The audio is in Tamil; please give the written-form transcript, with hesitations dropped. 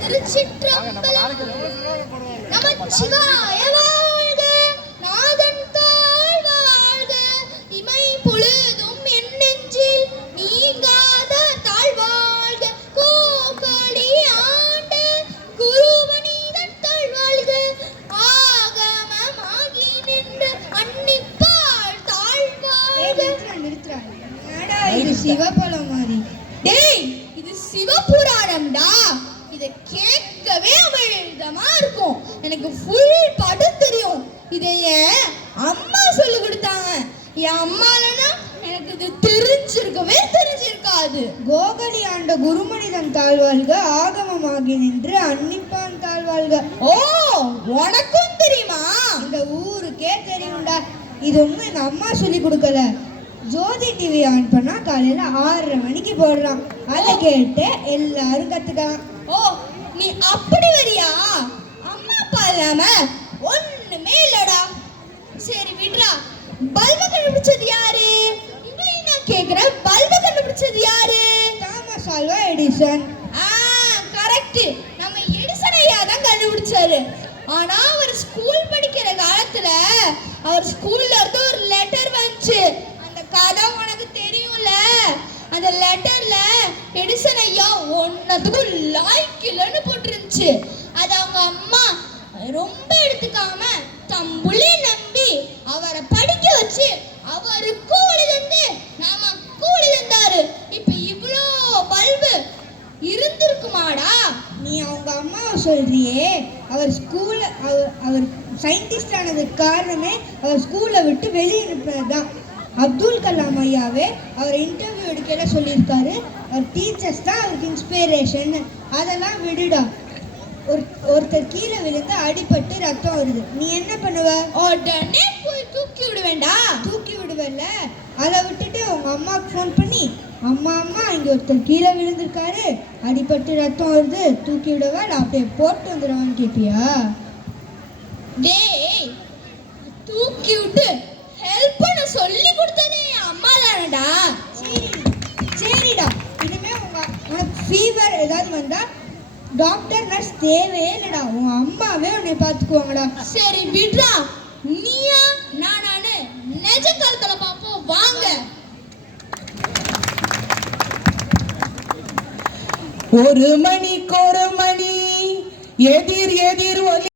திருச்சிற்றம்பலம். நமச்சிவாய வாழ்க, நாதன் தாழ் வாழ்க, இமை பொழுதும் என் நெஞ்சில் நீங்காத தாழ்வாழ்க, கோகலி ஆண்ட குருவனிதன் தாழ்வாழ்க, ஆகமமாகி நின்ற அன்னிப்பாள் தாழ்வாழ்க. இது சிவபலம் மாதிரி. டேய், இது சிவபுராணம்டா. இத கேட்கவே அமிழ்தமா இருக்கும். எனக்கு ஃபுல் பாட்டு தெரியும். இதை என் அம்மா சொல்லி கொடுத்தாங்க. என் அம்மாலனா எனக்கு இது தெரிஞ்சிருக்காது. கோகலி ஆண்ட குருமனிதன் தாழ்வாழ்க, ஆகமமாகி நின்று அன்னிப்பான் தாழ்வாழ்க. ஓ, உனக்கும் தெரியுமா? இந்த ஊருக்கே தெரியும்டா. இது ஒன்றும் எங்க அம்மா சொல்லி கொடுக்கல. ஜோதி டிவி ஆன் பண்ணா காலையில 6:30 மணிக்கு போடுறான். அதை கேட்டு எல்லாரும் கத்துக்கலாம். ஓ, நீ அப்படி வரியா? அம்மா அப்பா இல்லாம ஒண்ணுமே இல்லடா. சரி விடுறா. பல்பு கண்டுபிடிச்சது யாரு? உங்களையும் நான் கேக்குறேன், பல்பு கண்டுபிடிச்சது யாரு? Thomas Alva Edison. கரெக்ட். நம்ம எடிசன் ஐயா தான் கண்டுபிடிச்சாரு. ஆனா அவர் ஸ்கூல் படிக்கிற காலத்துல அவர் ஸ்கூல்ல இருந்து ஒரு லெட்டர் வந்துச்சு. அந்த கதை உனக்கு தெரியும்ல. அந்த லெட்டர்ல எடிசன் ஐயா ஒன்னத்துக்கும் லாய்க்கு இல்லைன்னு போட்டுருந்துச்சு. அது அவங்க அம்மா ரொம்ப எடுத்துக்காம தம்புள்ளே நம்பி அவரை படிக்க வச்சு அவருக்கும் ஒளிதந்து நமக்கும் ஒளிதந்தாரு. இப்ப இவ்வளோ பல்பு இருந்திருக்குமாடா? நீ அவங்க அம்மாவை சொல்றியே, அவர் சயின்டிஸ்ட் ஆனதுக்கு காரணமே அவர் ஸ்கூலை விட்டு வெளியே அனுப்புனதுதான். அப்துல் கலாம் ஐயாவே அவர் இன்டர்வியூ எடுக்கல சொல்லியிருக்காரு, அவர் டீச்சர்ஸ் தான் அவருக்கு இன்ஸ்பிரேஷன். அதெல்லாம் விடுடா. ஒருத்தர் கீழே விழுந்து அடிபட்டு ரத்தம் வருது, நீ என்ன பண்ணுவ? உடனே போய் தூக்கி விடுவேண்டா. தூக்கி விடுவல்ல, அதை விட்டுட்டு உங்க அம்மாவுக்கு ஃபோன் பண்ணி, அம்மா இங்க ஒருத்தர் கீழே விழுந்திருக்காரு, அடிபட்டு ரத்தம் வருது, தூக்கி விடவா அப்படியே போட்டு வந்துடுவான்னு கேட்பியா? டேய், தூக்கி விட்டு ஹெல்ப் பண்ண சொல்லி கொடுத்ததே என் அம்மா தானடா. சரிடா, இனிமே உனக்கு ஃபீவர் ஏதாவது வந்தா டாக்டர் நர்ஸ் தேவையே இல்லடா, உங்க அம்மாவே உன்னை பார்த்துக்குவாங்கடா. சரி விட்றா. நீயா நானு நிஜ காலத்துல பாப்போம் வாங்க. ஒரு மணிக்கு ஒரு மணி எதிர் ஒலி.